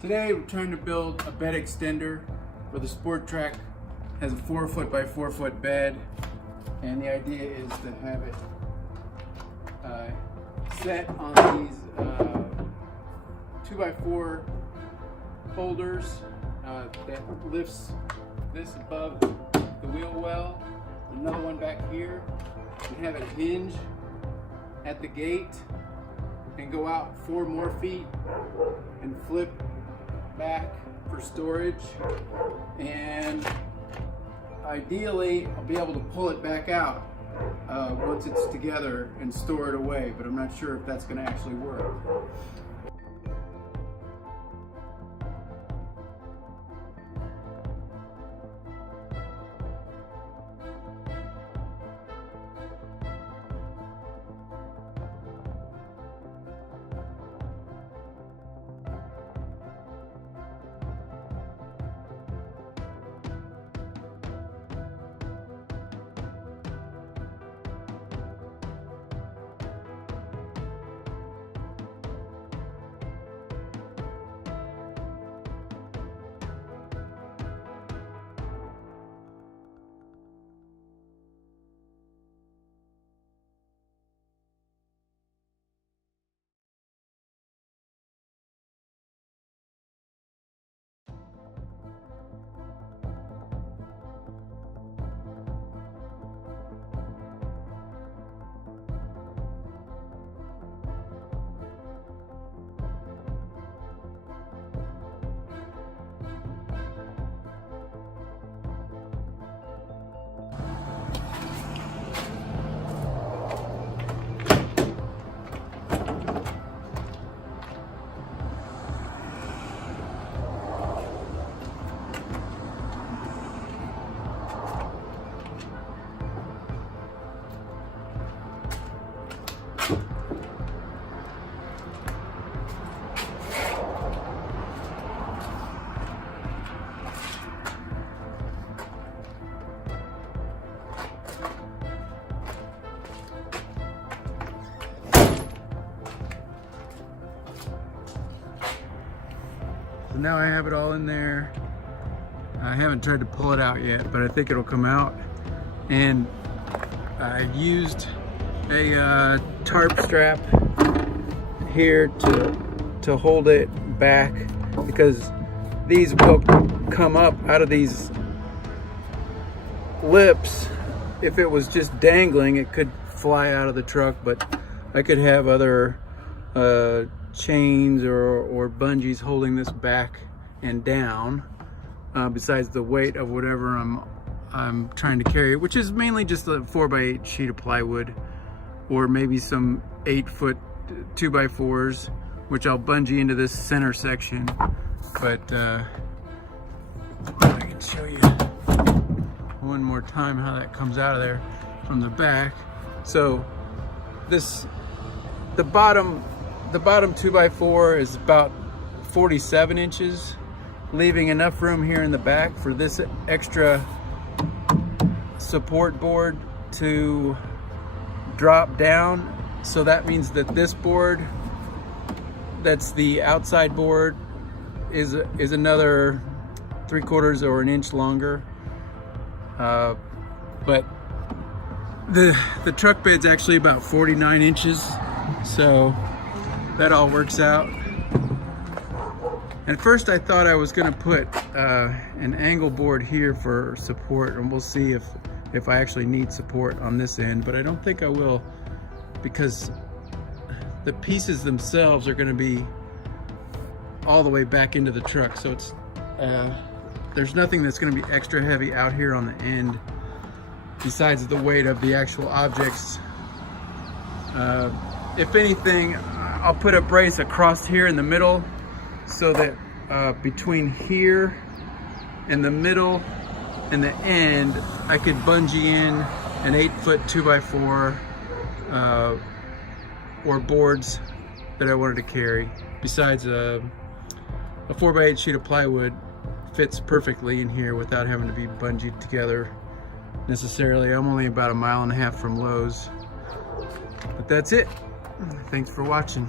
Today we're trying to build a bed extender for the Sport Trac. It has a 4 foot by 4 foot bed, and the idea is to have it set on these 2x4 holders that lifts this above the wheel well. Another one back here, and have it hinge at the gate and go out 4 more feet and flip back for storage. And ideally I'll be able to pull it back out once it's together and store it away, but I'm not sure if that's going to actually work. So now I have it all in there. I haven't tried to pull it out yet, but I think it'll come out. And I used a tarp strap here to hold it back, because these will come up out of these lips. If it was just dangling, it could fly out of the truck, but I could have other chains or bungees holding this back and down, besides the weight of whatever I'm trying to carry, which is mainly just a 4x8 sheet of plywood, or maybe some 8 foot 2x4's, which I'll bungee into this center section. But I can show you one more time how that comes out of there from the back. So the bottom 2x4 is about 47 inches, leaving enough room here in the back for this extra support board to drop down. So that means that this board, that's the outside board, is another 3/4 or an inch longer. But the truck bed's actually about 49 inches, so that all works out. At first I thought I was gonna put an angle board here for support, and we'll see if I actually need support on this end, but I don't think I will, because the pieces themselves are gonna be all the way back into the truck. So it's there's nothing that's gonna be extra heavy out here on the end besides the weight of the actual objects. If anything, I'll put a brace across here in the middle, so that between here and the middle and the end, I could bungee in an 8 foot 2x4 or boards that I wanted to carry. Besides, a 4x8 sheet of plywood fits perfectly in here without having to be bungeed together necessarily. I'm only about 1.5 miles from Lowe's. But that's it. Thanks for watching.